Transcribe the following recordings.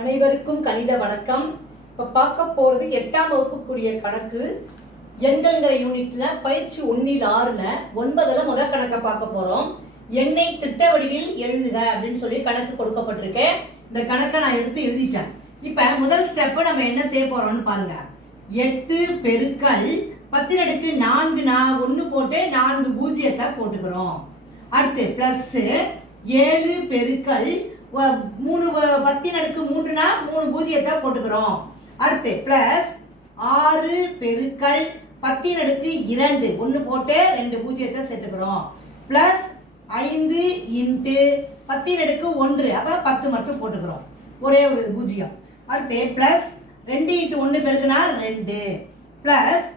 அனைவருக்கும் கணித வணக்கம். இப்போ பார்க்க போகிறது 8ஆம் வகுப்புக்குரிய கணக்கு. எண்கள்ங்கிற யூனிட்ல பயிற்சி 1-6ல் 9ல் முதல் கணக்கை பார்க்க போகிறோம். எண்ணை திட்ட வடிவில் எழுதுக அப்படின்னு சொல்லி கணக்கு கொடுக்கப்பட்டிருக்கேன். இந்த கணக்கை நான் எடுத்து எழுதிட்டேன். இப்போ முதல் ஸ்டெப்பு நம்ம என்ன செய்ய போகிறோம்னு பாருங்க. 8 பெருக்கல் 10 4 நான் 1 போட்டு 4 பூஜ்ஜியத்தை போட்டுக்கிறோம். அடுத்து ப்ளஸ் 7 பெருக்கல் 3 10 3 3 பூஜ்ஜியத்தை போட்டுக்கிறோம். அடுத்து பிளஸ் 6 பெருக்கல் 10 2 1 போட்டு 2 பூஜ்ஜியத்தை சேர்த்துக்கிறோம். பிளஸ் 5 இன்ட்டு 10 1 அப்போ 10 மட்டும் போட்டுக்கிறோம், ஒரே ஒரு பூஜ்ஜியம். அடுத்து பிளஸ் 2 இன்ட்டு 1 பெருக்குனா 2 பிளஸ்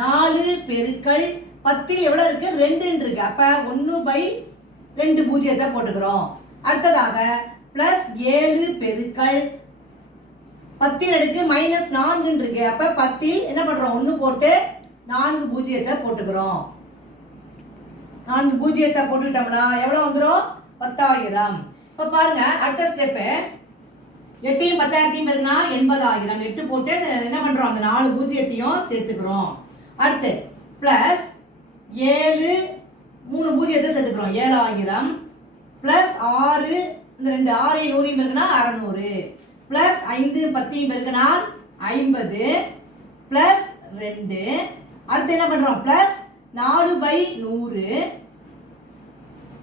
4 பெருக்கல் 10 எவ்வளோ இருக்கு 2 இருக்கு, அப்போ 1/2 பூஜ்ஜியத்தை போட்டுக்கிறோம். அடுத்ததாக பிளஸ் 7 பெருக்கல் 10 -4 இருக்கு, அப்ப 10 என்ன பண்றோம் 1 போட்டு 4 பூஜ்ஜியத்தை போட்டுக்கிறோம். 4 பூஜ்ஜியத்தை போட்டுட்டோம்னா எவ்வளவு வந்துடும் 10,000. இப்ப பாருங்க அடுத்த ஸ்டெப் 8யும் 10,000 பெருக்குனா 80,000. 8 போட்டு என்ன பண்றோம் அந்த 4 பூஜ்ஜியத்தையும் சேர்த்துக்கிறோம். அடுத்து பிளஸ் 7 3 பூஜ்ஜியத்தை சேர்த்துக்கிறோம் 7,000 பிளஸ் 6 இந்த 2 6 100 பெருக்குனா 600 பிளஸ் 5 10 பெருக்குனா 50 பிளஸ் 2. அடுத்து என்ன பண்றோம் பிளஸ் 4/100.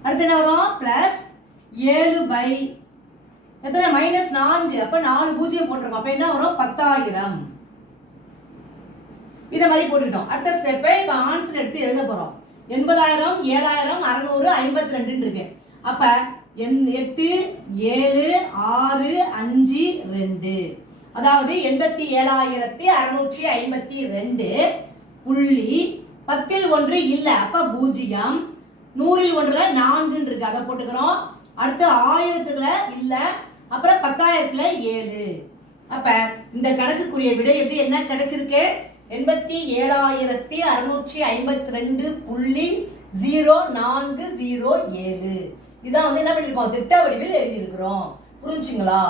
அடுத்து என்ன வரும் பிளஸ் 7 எத்தனை -4, அப்ப 4 பூஜ்ஜியம் போட்டிருக்கோம், அப்ப என்ன வரும் 10,000. இத மாதிரி போட்டுட்டோம். அடுத்த ஸ்டெப்பை இப்ப ஆன்சர் எடுத்து எழுத போறோம். 80,000 7,000 600 52 இருக்கு. அப்ப 8 7 6 5 2 அதாவது 87,652 புள்ளி 10ல் 1 இல்ல, அப்ப 0 100ல் 1ல 4 இருக்கு, அதை போட்டுக்கிறோம். அடுத்து 1000ல இல்ல, அப்புறம் 10,000ல 7. அப்ப இந்த கணக்குக்குரிய விடை எது என்ன கிடைச்சிருக்கு 87,652.0407. இதான் என்ன பண்ணிருக்கோம் திட்ட வடிவில் எழுதி இருக்கிறோம். புரிஞ்சுங்களா?